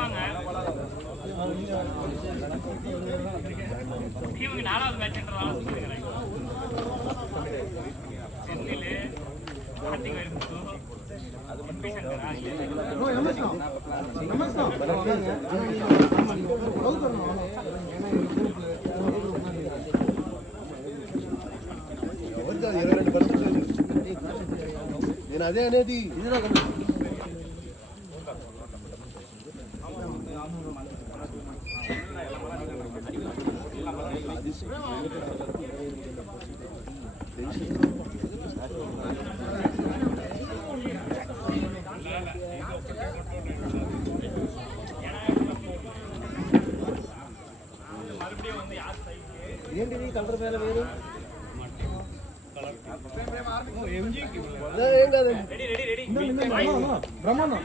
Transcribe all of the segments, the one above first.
வாங்க இவங்க 4வது மேட்ச்ன்றதால சொல்லிக்கிறேன். சென்னையில கார்த்திக் வைரமுத்து அது மட்டும் అదే అనేది ఏంటిది కలర్ మేల వేరు ఏం కాదండి బ్రహ్మాండం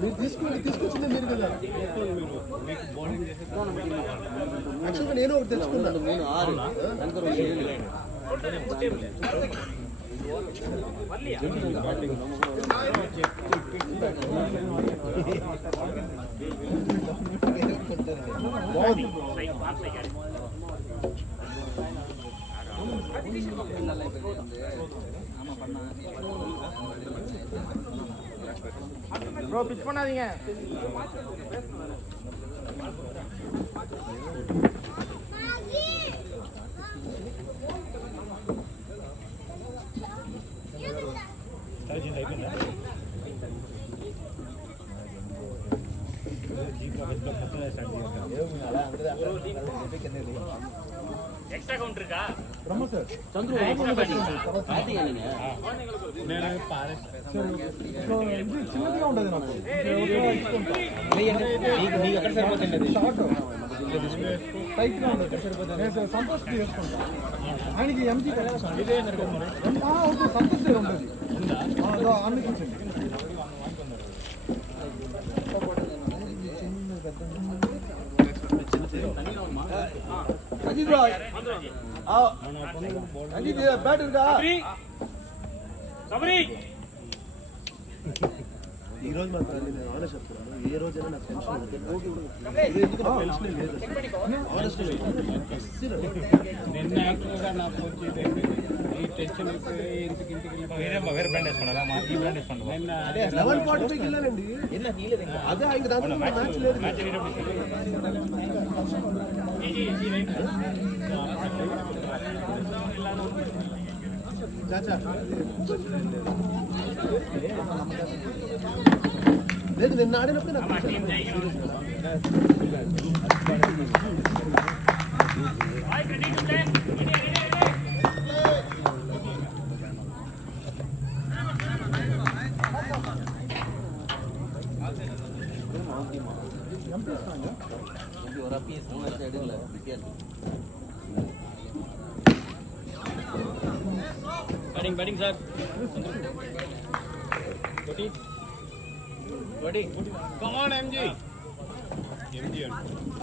మీరు తీసుకొచ్చిందే మీరు కదా. యాక్చువల్గా నేను ఒకటి తెచ్చుకున్నాను. ப்ரோ பிச் பண்ணாதீங்க. ఎక్స్ట్రా కౌంటర్ కా బ్రహ్మ సార్ చంద్రు చిన్నదిగా ఉంటుంది నాకు ఎక్కడ సరిపోతుంది షార్ట్ టైట్గా ఉంటుంది నేను సంతోష్ చేసుకుంటాను. ఆయనకి ఎంజీ సంతోష్ ఉంటుంది అనిపించింది. బ్యాట్ இருக்கா ఈ రోజు మాత్రం నేను ఆనెస్ట్ చెప్తున్నాను. ఏ రోజైనా నాకు టెన్షన్ లేదు. నిన్న యాక్చువల్గా నాకు వచ్చేది ఈ టెన్షన్ వేరే బ్రాండ్ వేసుకున్నారా? మా ఈ బ్రాండ్ వేసుకున్నాం. 11:45 వెళ్ళానండి. అదే ఇంక దాంట్లో మ్యాచ్ లేదు. లేదు నిన్న ఆడినప్పుడు నాకు batting sir Come on MG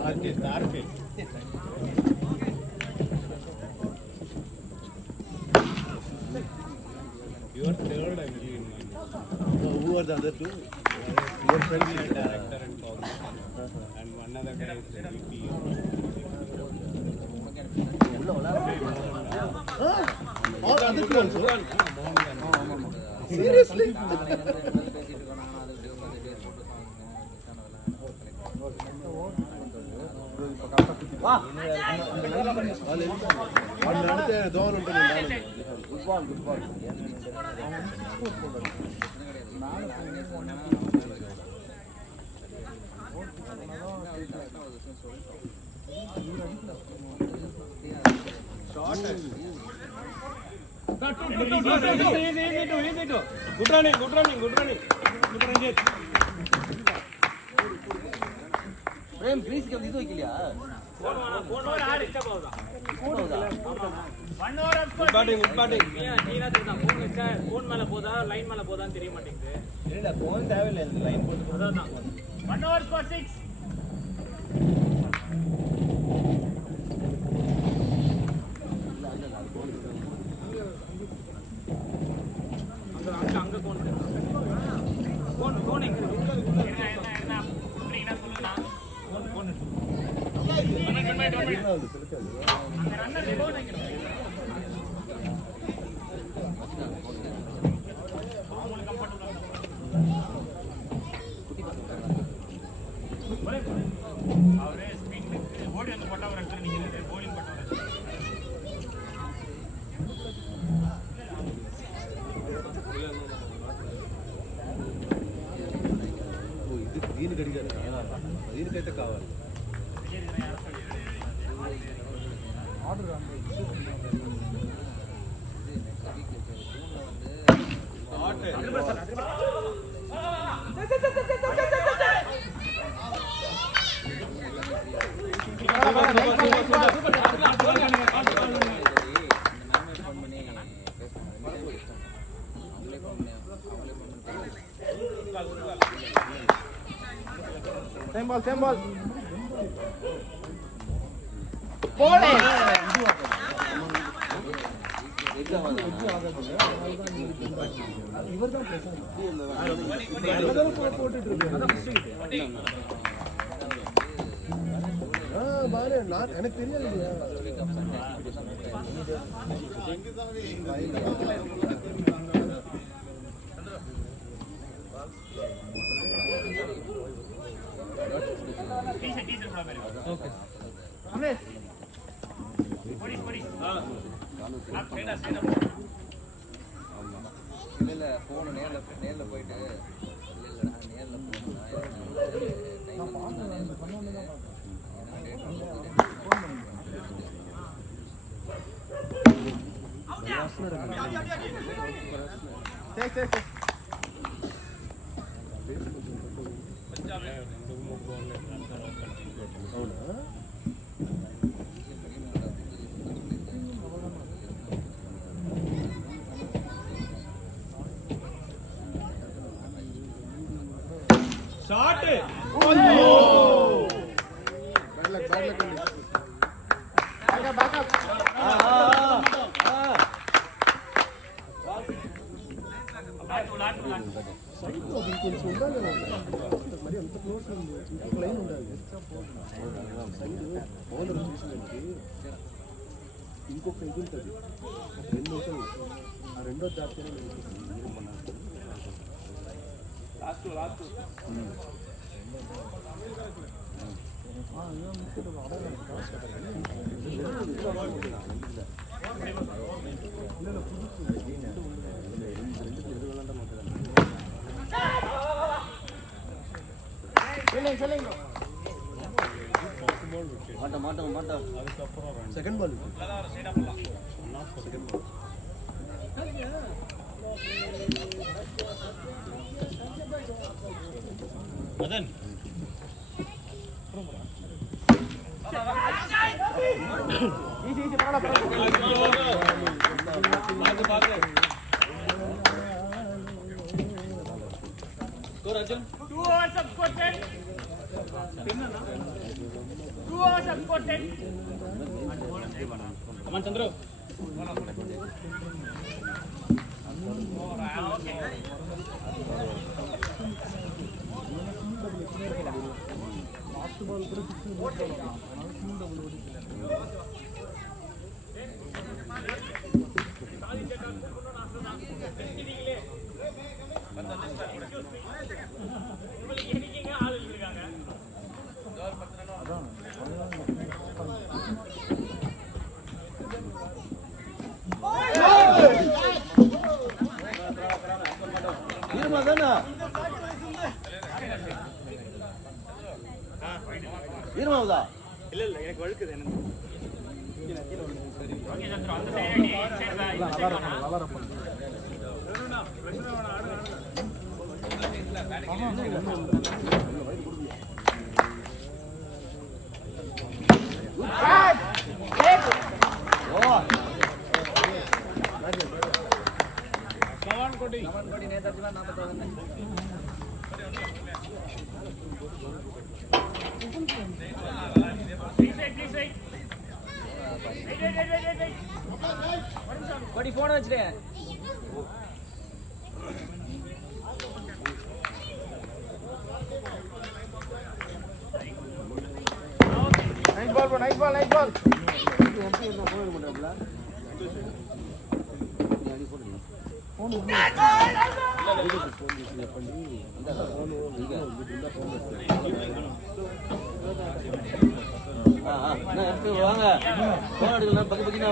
R K R K your third MG in mind. who are the other two? Your friend and director and coordinator and one other guy is VP. All other two also? Seriously? వాళ్ళు నడితే దోమలు ఉంటుంది. Good running. Prem please क्या दीदो के लिए phone और आ rickshaw होगा 1 hour Good batting. நீனா தெரியுதா phone மேல போதா லைன் மேல போதான்னு தெரிய மாட்டேங்குது. இல்ல ஃபோன் தேவையில்லை, லைன் போட்டு அதான் 1 hour for 6. அவரே ஸ்பின்னுக்கு ஓடி வந்து போட்டா ஒரு இடத்துல நிக்கிறது bowling போட்டா ஒரு இடத்துல. దీనికి అడిగారు దీనికైతే కావాలి Same ball. Bowling. எனக்கு தெரியாது Okay. இல்ல போன் நேர்ல போயிட்டு நேர்ல Shot. Oh! Back up. కొంచెం ఉండాలి మరి అంత క్లోజ్ ఉంది ఇంకొక లైన్ ఉండాలి సైడ్ బౌలర్ చూసినకి ఇంకొక ఇది ఉంటుంది రెండు నిమిషాలు ఆ రెండో దాటితేనే లాస్ట్ மாட்டோம் second ball second ball Madan easy பாத்து score Arjun 2 overs of score 10 2 overs of score 10 come on Chandru last ball கூட 6 போடலாம் ஆனால் டபுள் ஓடிக்கல ஈரமாவுதா இல்ல எனக்கு வழுக்குது எனக்கு ஓகே சந்திர அந்த சைடு நல்லா ரன் பண்ணு கமான் கோடி நேதாஜிலாம் 40 படி போன் வச்சிடு nice ball bro nice ball nice ball வாங்க போன் அடிக்கலாம் பக்கி பக்கினா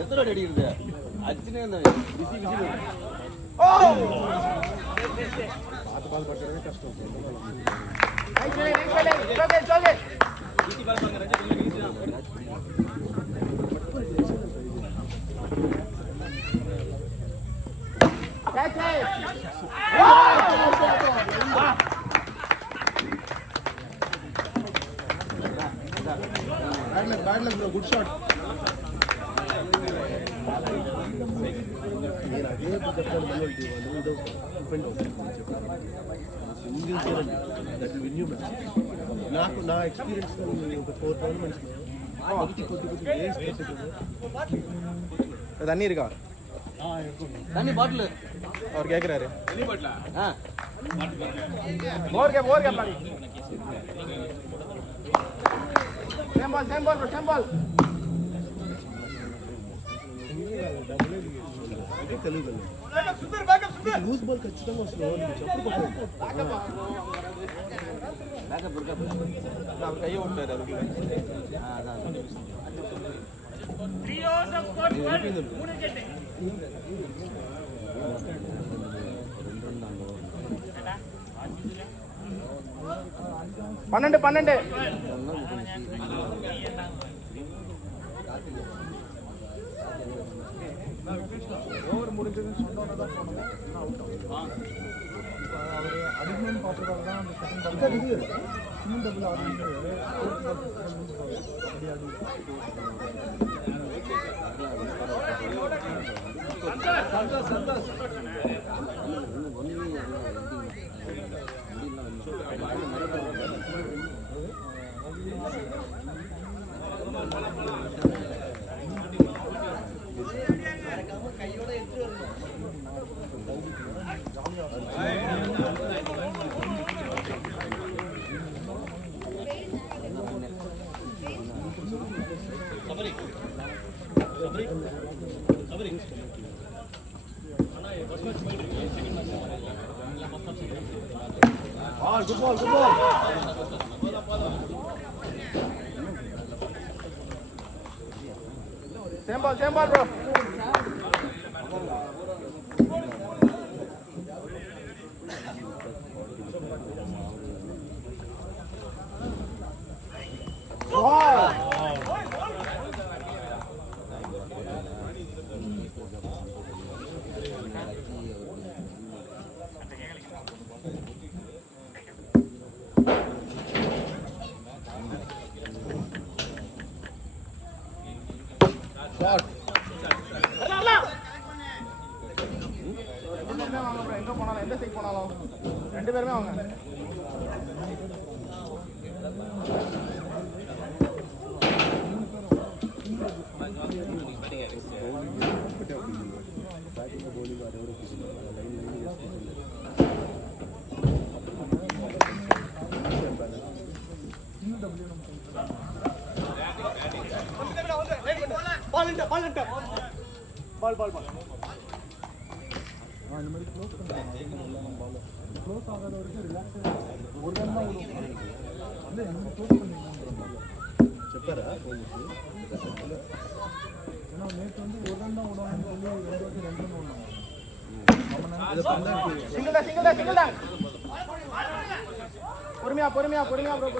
எத்தனை அடி அடிக்கிறது அச்சுனே பிசி பிசி பார்த்து பால் பண்றதே கஷ்டம் நைஸ் நைஸ் சொல்லே ஈஸி பால் பாங்க ரெண்டு பேரும் ஈஸி தான் catch bad luck bro good shot मेरा ये तो कैप्टन बल्ले दी वाले इधर डिफेंड हो single seven that will win you match ना एक्सपीरियंस ఒక 4 టోర్నమెంట్స్ లో కొద్ది వేస్ట్ చేసేది தண்ணி இருக்கா தண்ணி பாட்டில் அவர் கேக்குறாரு தண்ணி பாட்டிலா बोर के पानी same ball Telugu super backup super loose ball ఖచ్చితంగా వస్తుంది అప్పుడు బ్యాకప్ నా కై ఉంటారు అది త్రియోస్ ఆఫ్ కోర్ట్ 3 వికెట్ 12 ஓவர் முடிஞ்சது சொன்னோனே தான் போனோம் அவர் அடிஷனல் பாத்துறதால தான் அந்த செகண்ட் பால் இது சிங்கிள் டபுள் ஆடுறது சந்தோஷ் கையோட எடுத்து good ball same ball bro shot எங்க போனாலும் எந்த சைடு போனாலும் ரெண்டு பேருமே வாங்க பால் இந்த மாதிரி க்ளோஸ் பண்ணுவாங்க க்ளோஸ் ஆகாத வரைக்கும் ரிலாக்ஸ் ஒரு ரன் தான் வந்து நம்ம க்ளோஸ் பண்ணிடலாம் చెప్పారా ஏன்னா நேற்று வந்து ஒரு ரன் தான் விடுவாங்க சொல்லி 2 வாட்டி 2 ரன் விடுவாங்க சிங்கிள் தான் பொறுமையா ப்ரோ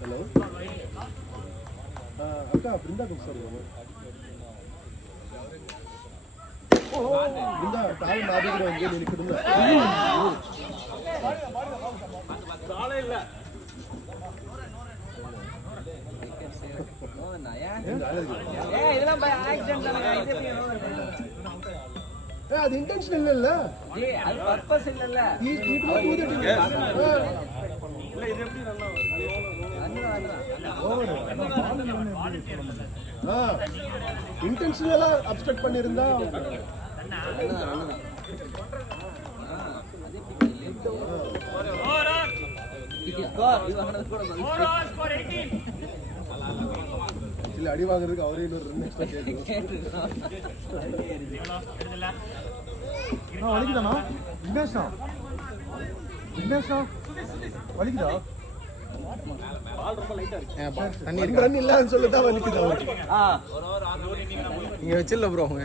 హలో అక్క బృందాకి ఒకసారి బృందా తాను నా దగ్గర ఉంది నేను ఇక్కడ ఉన్నా చాలా ಇಲ್ಲ அது இன்டென்ஷன் இல்ல அது பர்பஸ் இல்லல்ல. இன்டென்ஷனலா அப்ஸ்ட்ரக்ட் பண்ணிருந்தா இல்ல அடி வாங்குறதுக்கு அவரே இன்னொரு ரன் எக்ஸ்ட்ரா கேட்கணும். வலிக்குதாண்ணா? விக்னேஷ்ண்ணா வலிக்குதா? ரன் இல்லன்னு சொல்லிதான் வலிக்குது அவருக்கு. இங்க வச்சிடல ப்ரோ அவங்க.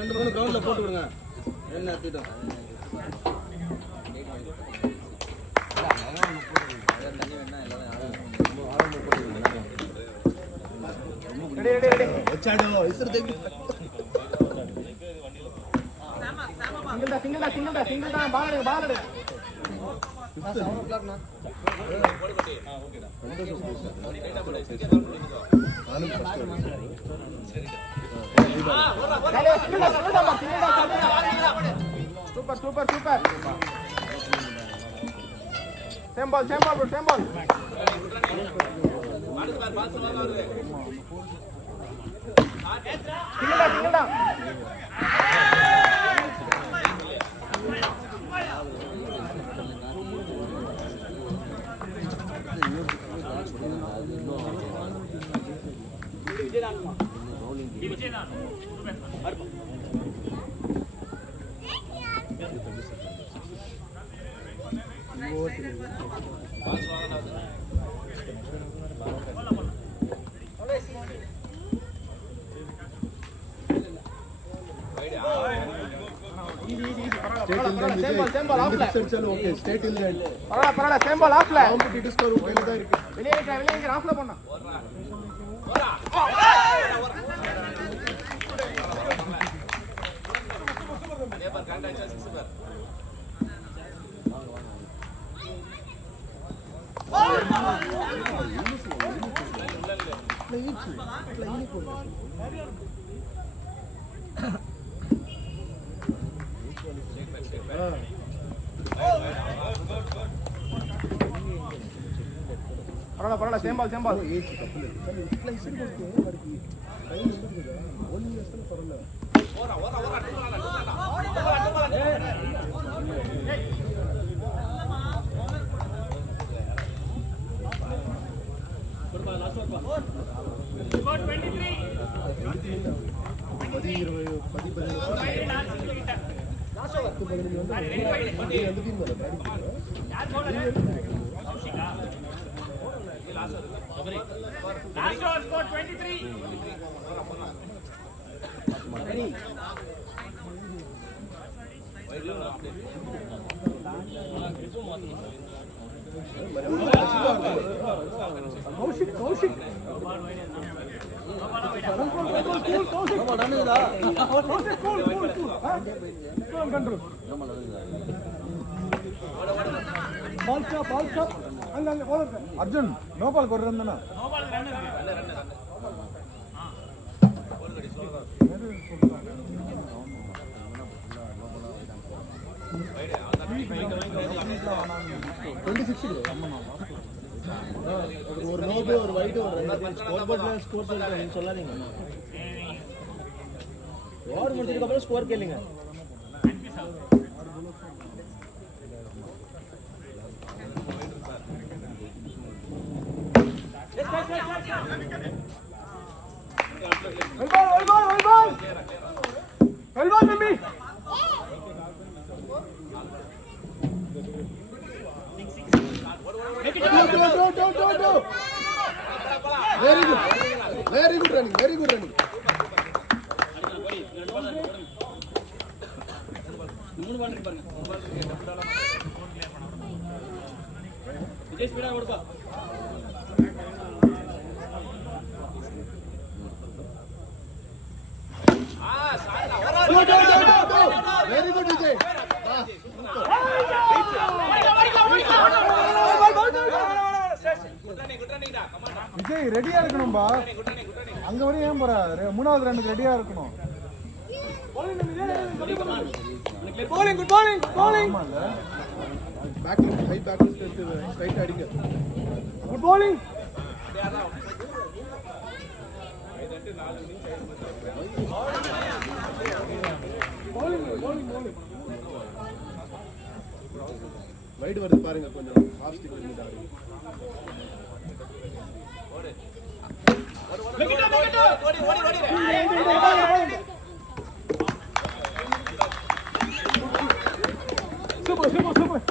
ரெண்டு மூணு கிரவுண்ட்ல போட்டு விடுங்க. என்ன தீட்டம் வச்சாடோ இசர் தேவி சிங்கிள் தான் பால் எடு. சூப்பர் சேம் பால் சிங்கிள் தான் ஸ்டேட் இல்ல பரவாயில்ல சேம் பால் ஆஃப்ல. காம்படிட்டிவ் ஸ்கோர் கையில தான் இருக்கு. வெளியே நிக்க ஆஃப்ல போனா. பரவாயில்ல சேம் பால் ஏசி கப்பல் இట్లా ఇసిరి కొడితే వాడికి టైం ఉంటుంది కదా ఓన్లీ చేస్తే పర్వాలేదు. Last over score 23. Kaushik ball stop அங்க அர்ஜுன் நோ பால் கொறறந்தனா No ball run. ஒரு நோபு ஒரு வைட் ஒரு ஸ்கோர் போர்ட்ல ஸ்கோர் சொல்லிட்டு நீங்க சொல்லாதீங்க. ஓவர் முடிச்சதுக்கு அப்புறம் ஸ்கோர் கேளுங்க. வெல்பால் தம்பி Go. Very good running. Vijay ஸ்பீடா ஓடுப்பா. Go. Very good Vijay. Vijay ரெடியா இருக்கணும்பா. அங்க வரையும் ஏன் போற? மூணாவது ரன்னுக்கு ரெடியா இருக்கணும். bowling good bowling bowling back left high back left எடுத்து ஸ்ட்ரைட் அடிங்க. Good bowling. வைடு வருது பாருங்க, கொஞ்சம் ஃபாஸ்ட் பண்ணிட்டு ஆடுங்க. Super super super.